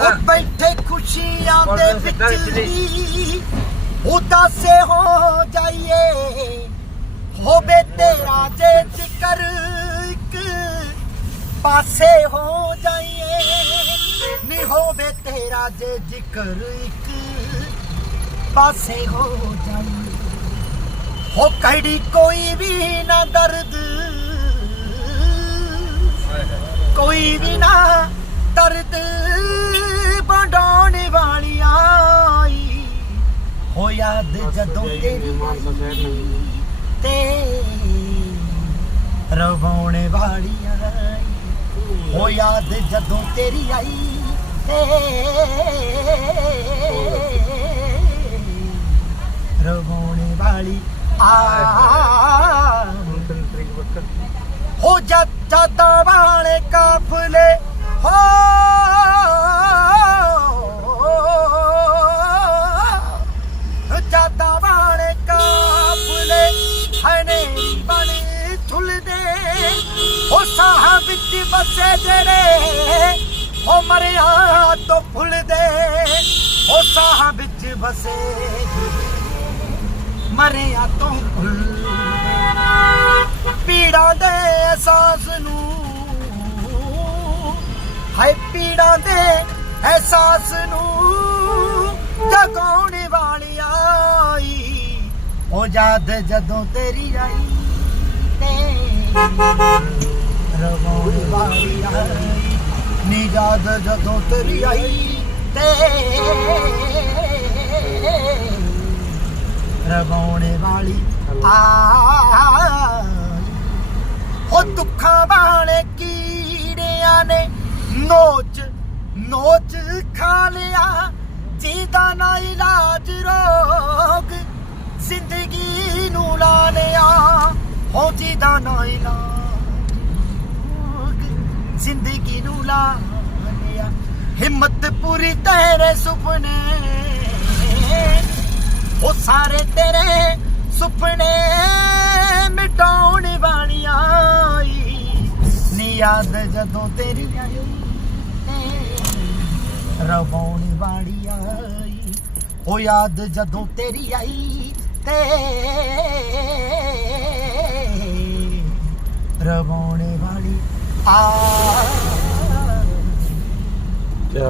ਉਹ ਬੈਠੇ ਖੁਸ਼ੀਆਂ ਦੇ ਵਿੱਚ ਉਦਾਸੇ ਹੋ ਜਾਈਏ। ਹੋਵੇ ਤੇਰਾ ਜੇ ਜ਼ਿਕਰ ਇੱਕ ਪਾਸੇ ਹੋ ਜਾਈਏ। ਨੀ ਹੋਵੇ ਤੇਰਾ ਜੇ ਜ਼ਿਕਰ ਇੱਕ ਪਾਸੇ ਹੋ ਜਾਈਏ। ਹੋ ਕੋਈ ਵੀ ਨਾ ਦਰਦ। ਕੋਈ ਵੀ ਨਾ ਦਰਦ। ਯਾਦ ਜਦੋਂ ਤੇਰੀ ਤੇ ਰਵਾਉਣ ਵਾਲੀ ਆਈ ਹੋ ਯਾਦ ਜਦੋਂ ਤੇਰੀ ਆਈ। ਤੇ ਰਵਾਉਣ ਵਾਲੀ ਆ। ਹੋ ਜਦ ਜਦਾਂ ਵਾਲੇ ਕਾਫਲੇ। ਸਾਹਾਂ ਵਿੱਚ ਵਸੇ ਜਿਹੜੇ ਉਹ ਮਰਿਆ ਤੋਂ ਫੁੱਲਦੇ ਹੋ ਸਾਹਾਂ ਵਿੱਚ ਬਸੇ ਮਰਿਆ ਤੋਂ ਫੁੱਲਦੇ। ਪੀੜਾਂ ਦੇ ਅਹਿਸਾਸ ਨੂੰ, ਹਾਏ ਪੀੜਾਂ ਦੇ ਅਹਿਸਾਸ ਨੂੰ, ਜਗਾਉਣ ਵਾਲੀ ਆਈ, ਉਹ ਯਾਦ ਜਦੋਂ ਤੇਰੀ ਆਈ ਤੇ ਰਵਾਉਣ ਵਾਲੀ ਆਈ ਨੀ ਯਾਦ ਜਦੋਂ ਤੇਰੀ ਆਈ ਤੇ ਰਵਾਉਣ ਵਾਲੀ ਆ ਉਹ ਦੁੱਖਾਂ ਵਾਲੇ ਕੀੜਿਆਂ ਨੇ ਨੋਚ ਨੋਚ ਖਾ ਲਿਆ ਜਿਹਦਾ ਨਾ ਇਲਾਜ ਰੋਗ, ਜ਼ਿੰਦਗੀ ਨੂੰ ਲਾ ਲਿਆ ਹੋ ਜਿਹਦਾ ਨਾ ਇਲਾਜ। ਜ਼ਿੰਦਗੀ ਨੂੰ ਲਾ ਲਿਆ ਹਿੰਮਤ ਪੂਰੀ ਤੇਰੇ ਸੁਪਨੇ। ਉਹ ਸਾਰੇ ਤੇਰੇ ਸੁਪਨੇ ਮਿਟਾਉਣ ਵਾਲੀ ਆਈ। ਨੀ ਯਾਦ ਜਦੋਂ ਤੇਰੀ ਆਈ ਤੇ ਰਵਾਉਣ ਵਾਲੀ ਆਈ। ਉਹ ਯਾਦ ਜਦੋਂ ਤੇਰੀ ਆਈ ਤੇ ਰਵਾਉਣ ਵਾਲੀ ਆ